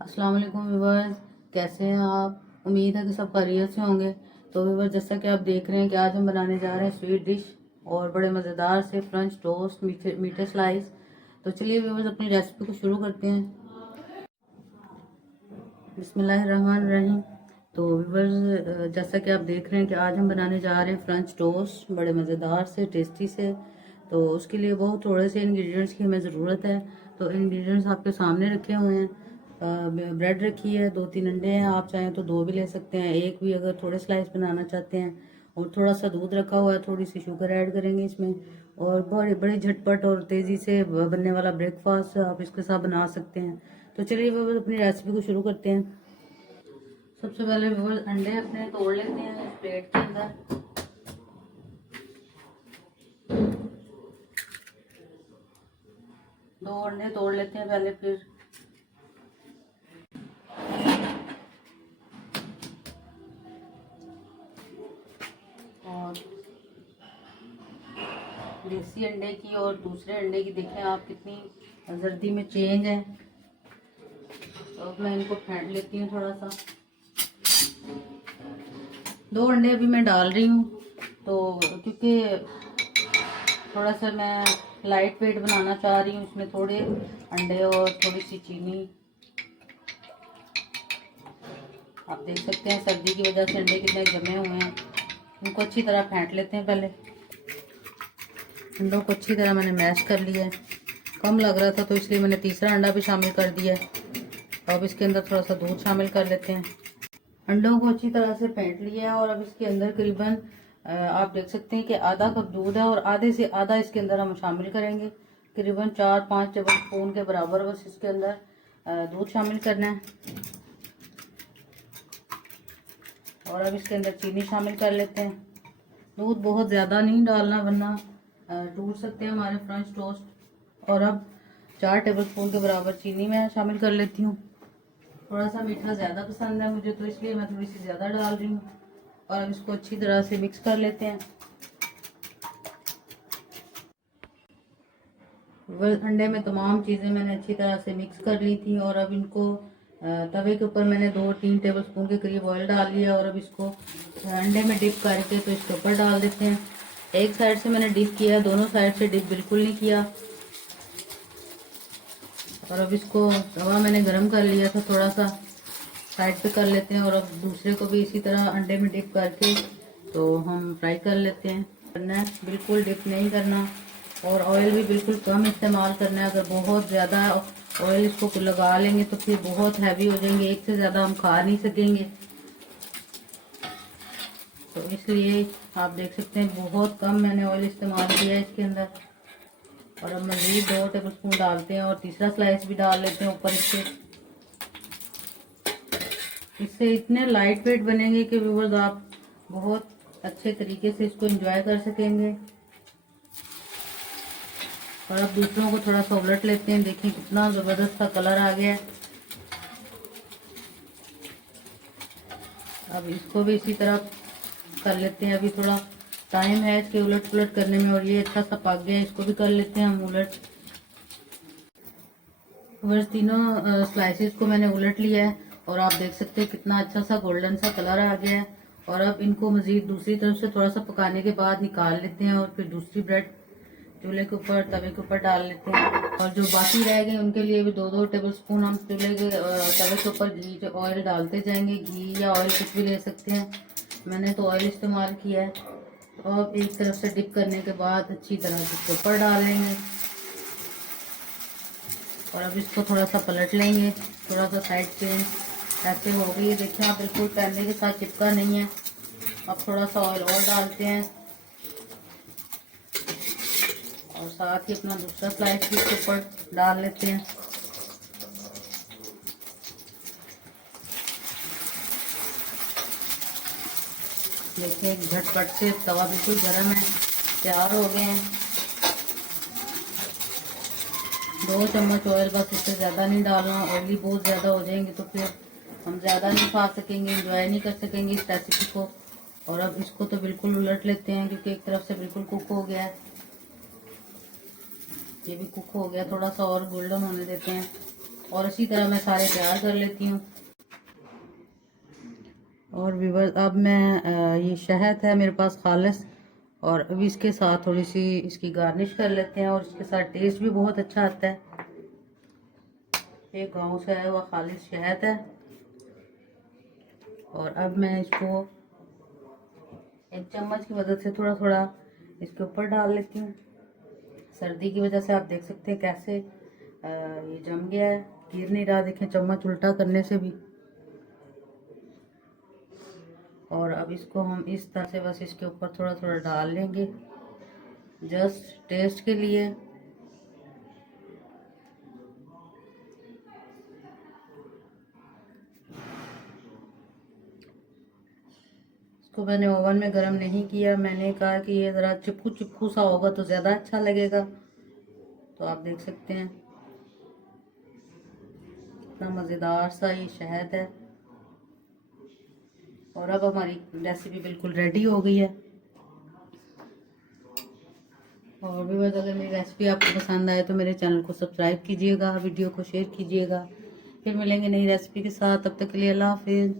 अस्सलाम वालेकुम व्यूवर्स, कैसे हैं आप? उम्मीद है कि सब खैरियत से होंगे। तो व्यूवर्स, जैसा कि आप देख रहे हैं कि आज हम बनाने जा रहे हैं स्वीट डिश और बड़े मज़ेदार से फ्रेंच टोस्ट मीठे मीठे स्लाइस। तो चलिए व्यूवर्स, अपनी रेसिपी को शुरू करते हैं। बिस्मिल्लाहिर्रहमानिर्रहीम। तो व्यूवर्स, जैसा कि आप देख रहे हैं कि आज हम बनाने जा रहे हैं फ्रेंच टोस्ट बड़े मज़ेदार से टेस्टी से। तो उसके लिए बहुत थोड़े से इंग्रेडिएंट्स की हमें ज़रूरत है। तो इंग्रेडिएंट्स आपके सामने रखे हुए हैं। ब्रेड रखी है, 2-3 अंडे हैं, आप चाहें तो 2 भी ले सकते हैं, एक भी अगर थोड़े स्लाइस बनाना चाहते हैं। और थोड़ा सा दूध रखा हुआ है, थोड़ी सी शुगर ऐड करेंगे इसमें। और बड़े बड़े झटपट और तेज़ी से बनने वाला ब्रेकफास्ट आप इसके साथ बना सकते हैं। तो चलिए वो अपनी रेसिपी को शुरू करते हैं। सबसे पहले वो अंडे अपने तोड़ लेते हैं इस प्लेट के अंदर। 2 अंडे तोड़ लेते हैं पहले, फिर और देसी अंडे की और दूसरे अंडे की देखें आप कितनी जर्दी में चेंज है। तो अब मैं इनको फेंट लेती हूँ थोड़ा सा। 2 अंडे अभी मैं डाल रही हूँ, तो क्योंकि थोड़ा सा मैं लाइट वेट बनाना चाह रही हूँ, इसमें थोड़े अंडे और थोड़ी सी चीनी। आप देख सकते हैं सर्दी की वजह से अंडे कितने जमे हुए हैं। इनको अच्छी तरह फेंट लेते हैं पहले। अंडों को अच्छी तरह मैंने मैश कर लिया है। कम लग रहा था तो इसलिए मैंने तीसरा अंडा भी शामिल कर दिया है। अब इसके अंदर थोड़ा सा दूध शामिल कर लेते हैं। अंडों को अच्छी तरह से फेंट लिया है और अब इसके अंदर करीबन आप देख सकते हैं कि आधा कप दूध है और आधे से आधा इसके अंदर हम शामिल करेंगे। करीबन 4-5 टेबल स्पून के बराबर बस इसके अंदर दूध शामिल करना है। और अब इसके अंदर चीनी शामिल कर लेते हैं। दूध बहुत ज़्यादा नहीं डालना वरना टूट सकते हैं हमारे फ्रेंच टोस्ट। और अब 4 टेबल स्पून के बराबर चीनी मैं शामिल कर लेती हूँ। थोड़ा सा मीठा ज़्यादा पसंद है मुझे, तो इसलिए मैं थोड़ी सी ज़्यादा डाल रही हूँ। और अब इसको अच्छी तरह से मिक्स कर लेते हैं। अंडे में तमाम चीज़ें मैंने अच्छी तरह से मिक्स कर ली थी और अब इनको तवे के ऊपर मैंने 2-3 टेबल स्पून के करीब ऑयल डाल लिया और अब इसको अंडे में डिप करके तो इसके ऊपर डाल देते हैं। एक साइड से मैंने डिप किया, दोनों साइड से डिप बिल्कुल नहीं किया। और अब इसको तवा मैंने गरम कर लिया था, थोड़ा सा साइड पे कर लेते हैं। और अब दूसरे को भी इसी तरह अंडे में डिप करके तो हम फ्राई कर लेते हैं। करना है, बिल्कुल डिप नहीं करना। और ऑयल भी बिल्कुल कम इस्तेमाल करना है। अगर बहुत ज़्यादा ऑयल इसको लगा लेंगे तो फिर बहुत हैवी हो जाएंगे, एक से ज़्यादा हम खा नहीं सकेंगे। तो इसलिए आप देख सकते हैं बहुत कम मैंने ऑयल इस्तेमाल किया है इसके अंदर। और अब मज़ीद 2 टेबल स्पून डालते हैं और तीसरा स्लाइस भी डाल लेते हैं ऊपर इसके। इससे इतने लाइट वेट बनेंगे कि व्यूअर्स आप बहुत अच्छे तरीके से इसको एंजॉय कर सकेंगे। और अब दूसरों को थोड़ा सा उलट लेते हैं। देखिए कितना ज़बरदस्त सा कलर आ गया है। अब इसको भी इसी तरह कर लेते हैं। अभी थोड़ा टाइम है इसके उलट पुलट करने में और ये अच्छा सा पक गया है। इसको भी कर लेते हैं हम उलट। बस तीनों स्लाइसेस को मैंने उलट लिया है और आप देख सकते हैं कितना अच्छा सा गोल्डन सा कलर आ गया है। और अब इनको मज़ीद दूसरी तरफ से थोड़ा सा पकाने के बाद निकाल लेते हैं और फिर दूसरी ब्रेड चूल्हे के ऊपर तवे के ऊपर डाल लेते हैं। और जो बाकी रह गए उनके लिए भी 2-2 टेबल स्पून हम चूल्हे के तवे के ऊपर घी ऑयल डालते जाएंगे। घी या ऑयल कुछ भी ले सकते हैं, मैंने तो ऑयल इस्तेमाल किया है। तो अब एक तरफ से डिप करने के बाद अच्छी तरह से इसके ऊपर डाल लेंगे। और अब इसको थोड़ा सा पलट लेंगे, थोड़ा सा साइड चेंज ऐसे हो गई है। देखिए आप बिल्कुल पैने के साथ चिपका नहीं है। अब थोड़ा सा ऑयल और डालते हैं और साथ ही अपना दूसरा स्लाइस भी इसके ऊपर डाल लेते हैं। देखिए झटपट से तवा बिल्कुल गर्म है, तैयार हो गए हैं। 2 चम्मच ऑयल बस, इससे ज़्यादा नहीं डालना। ऑयली बहुत ज़्यादा हो जाएंगे तो फिर हम ज़्यादा नहीं खा सकेंगे, एंजॉय नहीं कर सकेंगे इस रेसिपी को। और अब इसको तो बिल्कुल उलट लेते हैं क्योंकि एक तरफ से बिल्कुल कुक हो गया है। ये भी कुक हो गया, थोड़ा सा और गोल्डन होने देते हैं। और इसी तरह मैं सारे तैयार कर लेती हूँ। और व्यूअर्स अब मैं ये शहद है मेरे पास खालिस, और अभी इसके साथ थोड़ी सी इसकी गार्निश कर लेते हैं और इसके साथ टेस्ट भी बहुत अच्छा आता है। ये गाँव से आया हुआ खालिस शहद है। और अब मैं इसको एक चम्मच की मदद से थोड़ा थोड़ा इसके ऊपर डाल लेती हूँ। सर्दी की वजह से आप देख सकते हैं कैसे ये जम गया है, गिर नहीं रहा, देखें चम्मच उल्टा करने से भी। और अब इसको हम इस तरह से बस इसके ऊपर थोड़ा थोड़ा डाल लेंगे जस्ट टेस्ट के लिए। इसको मैंने ओवन में गर्म नहीं किया, मैंने कहा कि ये ज़रा चिपकू चिपकू सा होगा तो ज़्यादा अच्छा लगेगा। तो आप देख सकते हैं इतना मज़ेदार सा ये शहद है। और अब हमारी रेसिपी बिल्कुल रेडी हो गई है। और भी बस अगर मेरी रेसिपी आपको पसंद आए तो मेरे चैनल को सब्सक्राइब कीजिएगा, वीडियो को शेयर कीजिएगा। फिर मिलेंगे नई रेसिपी के साथ, तब तक के लिए अल्लाह हाफिज़।